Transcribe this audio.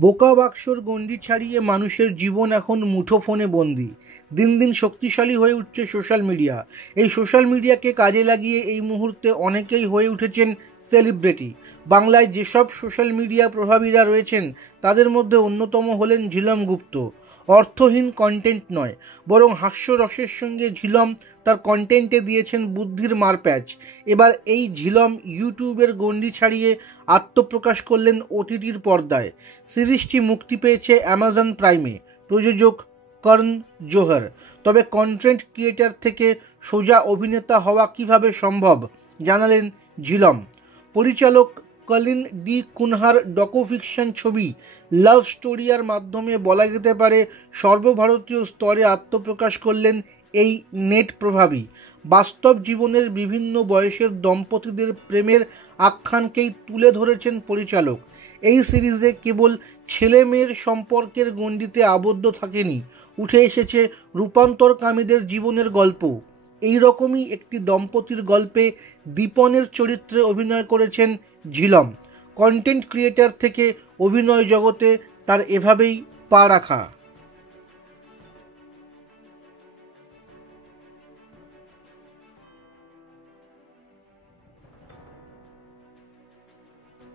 বোকা বাক্সর গণ্ডি ছাড়িয়ে মানুষের জীবন এখন মুঠোফোনে বন্দি। দিন দিন শক্তিশালী হয়ে উঠছে সোশ্যাল মিডিয়া। এই সোশ্যাল মিডিয়াকে কাজে লাগিয়ে এই মুহূর্তে অনেকেই হয়ে উঠেছেন সেলিব্রিটি। বাংলায় যেসব সোশ্যাল মিডিয়া প্রভাবীরা রয়েছেন তাদের মধ্যে অন্যতম হলেন ঝিলম গুপ্ত। অর্থহীন কন্টেন্ট নয়, বরং হাস্যরসের সঙ্গে ঝিলম তার কন্টেন্টে দিয়েছেন বুদ্ধির মারপ্যাচ। এবার এই ঝিলম ইউটিউবের গণ্ডি ছাড়িয়ে আত্মপ্রকাশ করলেন ওটিটির পর্দায়। সিরিজটি মুক্তি পেয়েছে অ্যামাজন প্রাইমে। প্রযোজক করণ জোহর। তবে কন্টেন্ট ক্রিয়েটার থেকে সোজা অভিনেতা হওয়া কিভাবে সম্ভব জানালেন ঝিলম। পরিচালক কলিন ডি কুনহার ডকুফিকশন ছবি লাভ স্টোরিয়ার মাধ্যমে বলা যেতে পারে সর্বভারতীয় স্তরে আত্মপ্রকাশ করলেন এই নেট প্রভাবী। বাস্তব জীবনের বিভিন্ন বয়সের দম্পতিদের প্রেমের আখ্যানকেই তুলে ধরেছেন পরিচালক। এই সিরিজে কেবল ছেলে মেয়ের সম্পর্কের গণ্ডিতে আবদ্ধ থাকেনি, উঠে এসেছে রূপান্তরকামীদের জীবনের গল্প। এই রকমই একটি দম্পতির গল্পে দীপনের চরিত্রে অভিনয় করেছেন ঝিলম। কন্টেন্ট ক্রিয়েটার থেকে অভিনয় জগতে তার এভাবেই পা রাখা।